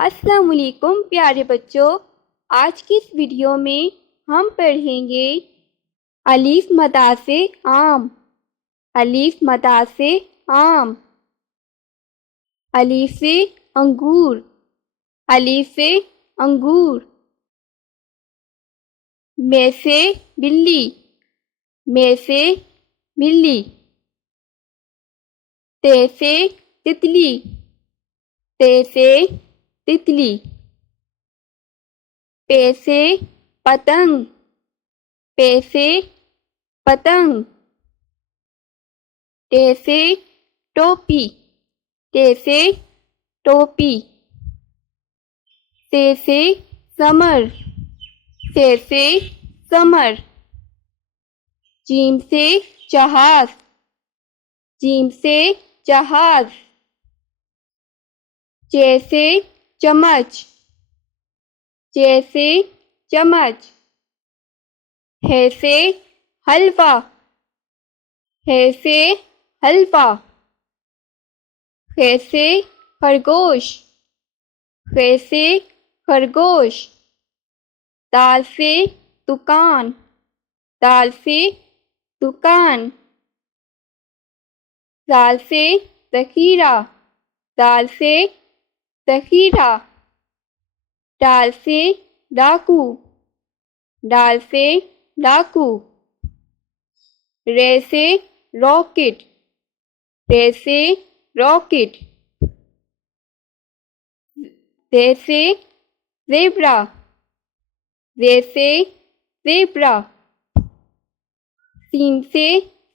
अस्सलाम वालेकुम प्यारे बच्चों। आज की इस वीडियो में हम पढ़ेंगे अलीफ मदा से आम। अलीफ मदा से आम। अलीफ से अंगूर। अलीफ से अंगूर। में से बिल्ली। में से बिल्ली। ते से तितली। ते से तितली। पे से पतंग। पे से पतंग। टे से टोपी। टे से टोपी। से समर। से समर। जीम से जहाज। जीम से जहाज। जैसे चम्मच। जैसे चम्मच। है से हलवा। है से हलवा। है से खरगोश। है से खरगोश। दाल से दुकान। दाल से दुकान। दाल से ज़ख़ीरा। दाल से ज़ख़ीरा। डाल से डाकू। डाल से डाकू। रे से रॉकेट। रे से रॉकेट। ज़े से ज़ेब्रा। ज़े से ज़ेब्रा। सीन से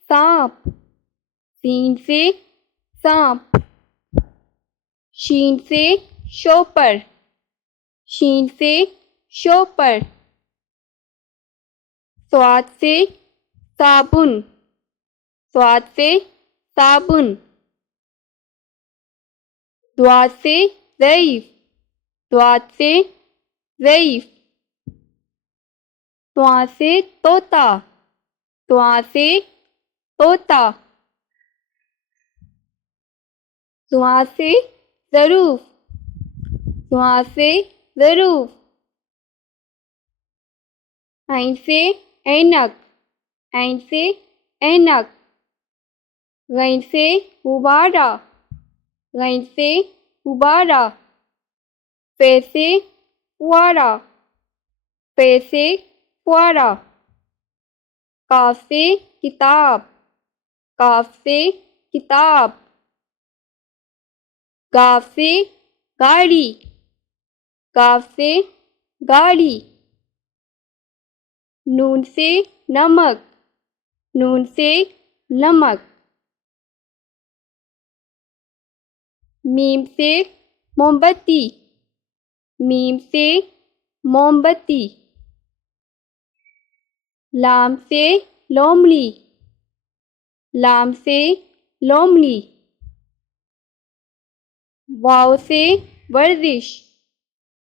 सांप। सीन से सांप। शीन से शोपर। शीन से शोपर। स्वाद से साबुन। स्वाद से साबुन। द्वाद से ज़ईफ़। द्वाद से ज़ईफ़। त्वा से तोता। त्वा से तोता। ज़ुआ से ज़रूफ़। ज़ुआ से ज़रूफ़। ऐन से ऐनक। ऐन से ऐनक। गैन से गुब्बारा। गैन से गुब्बारा। फे से फुआरा। फे से फुआरा। काफ से किताब। काफ से किताब। गाफ से गाड़ी। गाफ से गाड़ी। नून से नमक। नून से नमक। मीम से मोमबत्ती। मीम से मोमबत्ती। लाम से लोमड़ी। लाम से लोमड़ी। वाव से वर्जिश।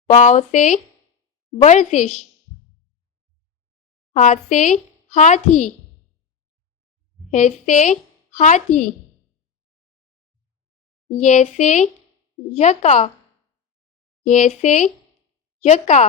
वाव से वर्जिश। हाथ से हाथी। हे से हाथी। ये से यका। ये से यका।